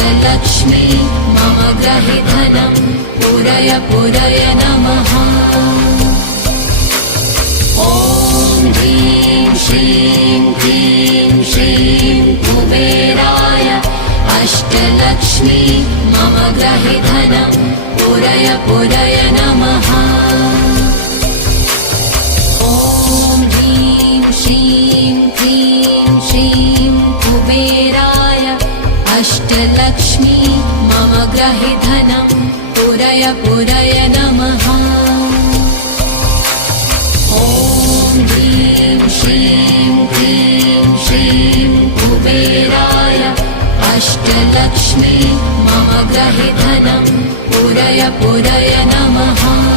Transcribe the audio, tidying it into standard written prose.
अष्टलक्ष्मी मम ग्रहे धनं पूरय पूरय नमः। ॐ ह्रीं श्रीं क्लीं श्रीं कुबेराय अष्टलक्ष्मी मम ग्रहे धनं पूरय पूरय नमः। ॐ ह्रीं श्रीं क्लीं श्रीं कुबेराय अष्टलक्ष्मी मम ग्रहे धनं पूरय पूरय नमः। ॐ ह्रीं श्रीं क्लीं श्रीं कुबेराय अष्टलक्ष्मी मम ग्रहे धनं पूरय पूरय नमः।